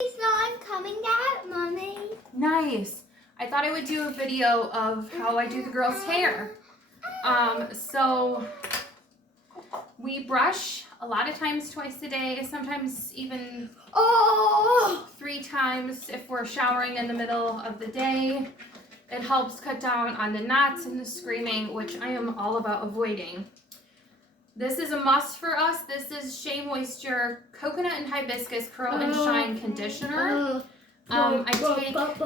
So I'm coming out, Mommy. Nice. I thought I would do a video of how I do the girls' hair. So we brush a lot of times twice a day, sometimes even 3 times if we're showering in the middle of the day. It helps cut down on the knots and the screaming, which I am all about avoiding. This is a must for us. This is Shea Moisture Coconut and Hibiscus Curl and Shine Conditioner. I take like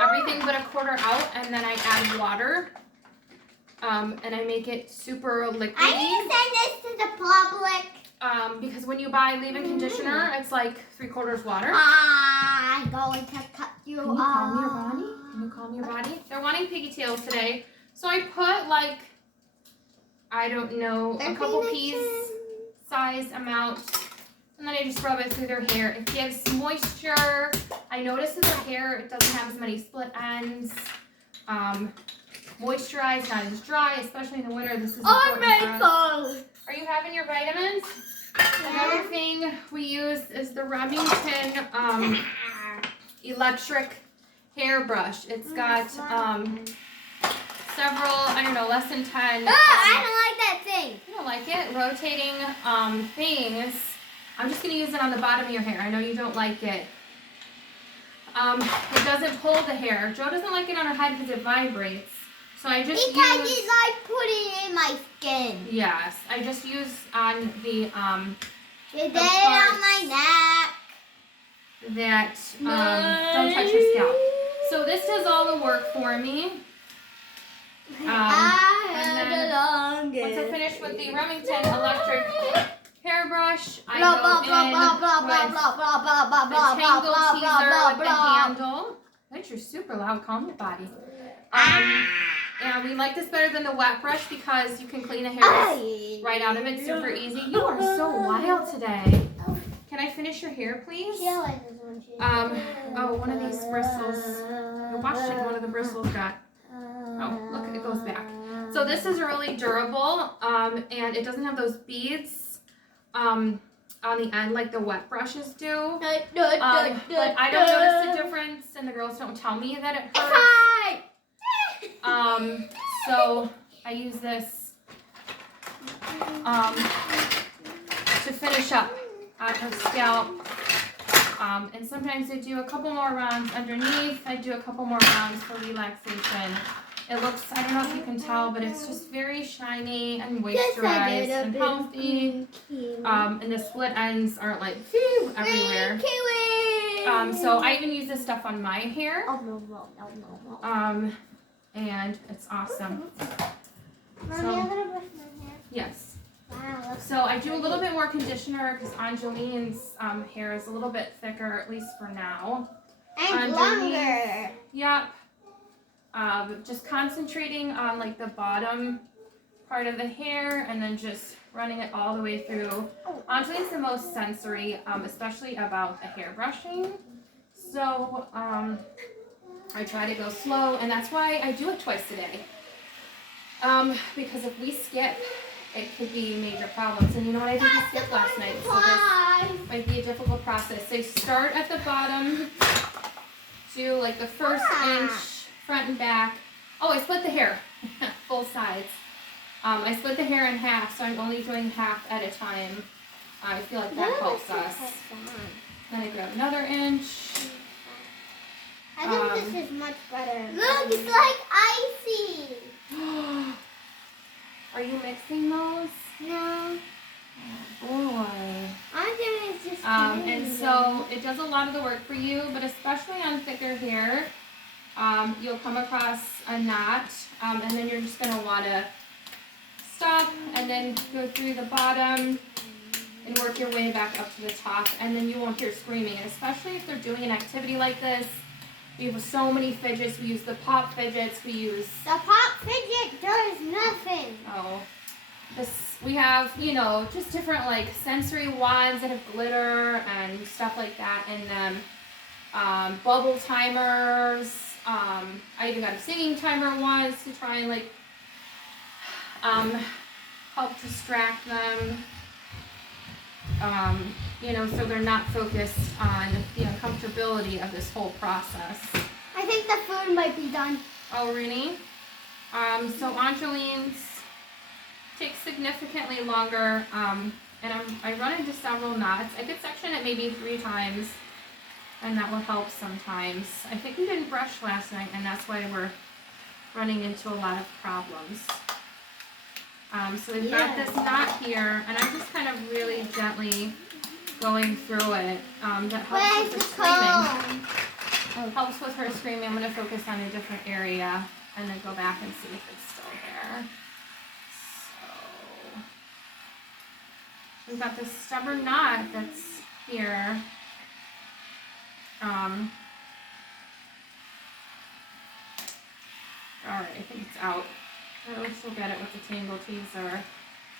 everything but a quarter out, and then I add water. And I make it super liquidy. I need to send this to the public. Because when you buy leave-in conditioner, it's like 3/4 water. I'm going to cut you Can you calm your body? Can you calm your body? They're wanting pigtails today. So I put like, I don't know, a couple peas size amount. And then I just rub it through their hair. It gives moisture. I notice in their hair, it doesn't have as many split ends. Moisturized, not as dry, especially in the winter. This is important for us. Are you having your vitamins? Another thing we use is the Remington electric hairbrush. It's got several, I don't know, less than 10. I don't like that thing. You don't like it? Rotating things. I'm just going to use it on the bottom of your hair. I know you don't like it. It doesn't pull the hair. Joe doesn't like it on her head because it vibrates. So I just because it's like putting it in my skin. Yes, I just use on the You did it on my neck. That don't touch your scalp. So this does all the work for me. And then once I finish with the Remington electric hairbrush, I go in with the Tangle Teaser with the handle. Which you're super loud. Calm your body. And we like this better than the wet brush because you can clean the hair right out of it super easy. You are so wild today. Can I finish your hair, please? Oh, one of these bristles. I washed it. One of the bristles got. Oh, look, it goes back. So this is really durable, and it doesn't have those beads on the end like the wet brushes do. But I don't notice the difference, and the girls don't tell me that it hurts. So I use this to finish up on her scalp. And sometimes I do a couple more rounds underneath. I do a couple more rounds for relaxation. It looks, I don't know if you can tell, but it's just very shiny and moisturized and healthy. And the split ends aren't like everywhere. So I even use this stuff on my hair. And it's awesome. Mommy, I'm gonna brush my hair. Yes. Wow. So I do a little bit more conditioner because Angeline's hair is a little bit thicker, at least for now. And longer. Yep. Just concentrating on like the bottom part of the hair and then just running it all the way through. Angeline's the most sensory, especially about the hair brushing. So I try to go slow, and that's why I do it twice a day. Because if we skip, it could be major problems. And you know what, I did skip last night, so this might be a difficult process. So start at the bottom, do like the first inch, front and back. Oh, I split the hair, both sides. I split the hair in half, so I'm only doing half at a time. I feel like that helps us. Then I grab another inch. I think this is much better. Look, it's like icy. Are you mixing those? No. Oh boy. I'm doing it just and so it does a lot of the work for you, but especially on thicker hair, you'll come across a knot, and then you're just going to want to stop and then go through the bottom and work your way back up to the top, and then you won't hear screaming. And especially if they're doing an activity like this, we have so many fidgets. We use the pop fidgets. We use... The pop fidget does nothing. Oh. We have, you know, just different like sensory wands that have glitter and stuff like that in them. Bubble timers. I even got a singing timer once to try and like help distract them. you know, so they're not focused on the uncomfortability of this whole process. I think the food might be done. Oh, really? So Angeline's takes significantly longer, and I run into several knots. I could section it maybe 3 times, and that will help sometimes. I think we didn't brush last night, and that's why we're running into a lot of problems. So we've got this knot here, and I'm just kind of really gently going through it. That helps with her screaming. Helps with her screaming. I'm going to focus on a different area and then go back and see if it's still there. So we've got this stubborn knot that's here. Alright, I think it's out. At least we'll get it with the Tangle Teezer.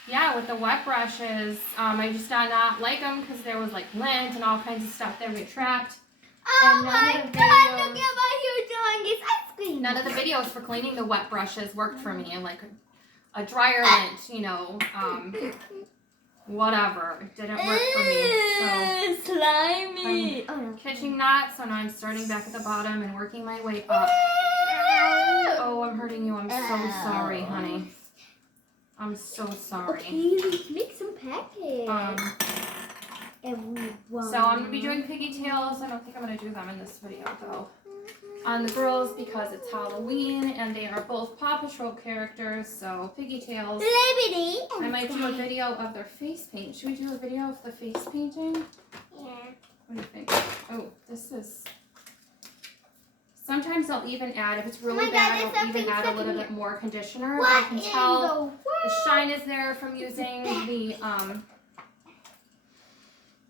Yeah, with the wet brushes, I just did not like them because there was like lint and all kinds of stuff that would get trapped. Oh my God, look at what you're doing. It's ice cream. None of the videos for cleaning the wet brushes worked for me. Like a dryer lint, you know, whatever. It didn't work for me. So slimy. I'm catching knots, so now I'm starting back at the bottom and working my way up. Oh, I'm hurting you. I'm so sorry, honey. I'm so sorry. Okay, let's make some pancakes. Everyone. So I'm going to be doing pigtails. I don't think I'm going to do them in this video, though. On the girls because it's Halloween and they are both Paw Patrol characters, so pigtails. I might do a video of their face paint. Should we do a video of the face painting? Yeah. What do you think? Oh, this is... Sometimes I'll even add, if it's really bad, I'll even add a little bit more conditioner. But I can tell the shine is there from using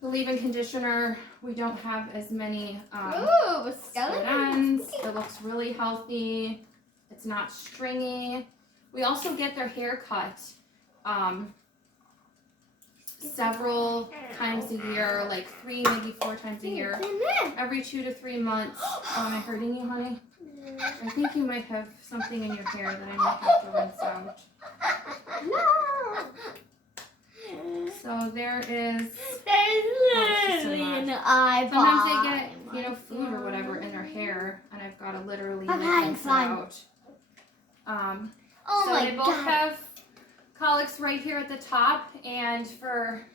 the leave-in conditioner. We don't have as many split ends. It looks really healthy. It's not stringy. We also get their hair cut several times a year, like 3, maybe 4 times a year, every 2 to 3 months. Oh, am I hurting you, honey? I think you might have something in your hair that I might have to rinse out. So there is. There's literally an eyeball. Sometimes they get, you know, food or whatever in their hair, and I've got to literally rinse it out. Oh so my they both have colics right here at the top, and for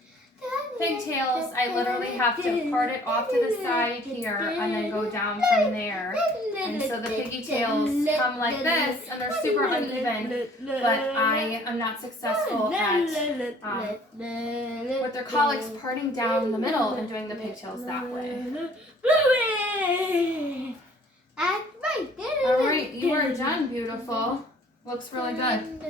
pigtails, I literally have to part it off to the side here and then go down from there. And so the pigtails come like this, and they're super uneven, but I am not successful at, with their colics, parting down the middle and doing the pigtails that way. Alright, you are done, beautiful. Looks really good.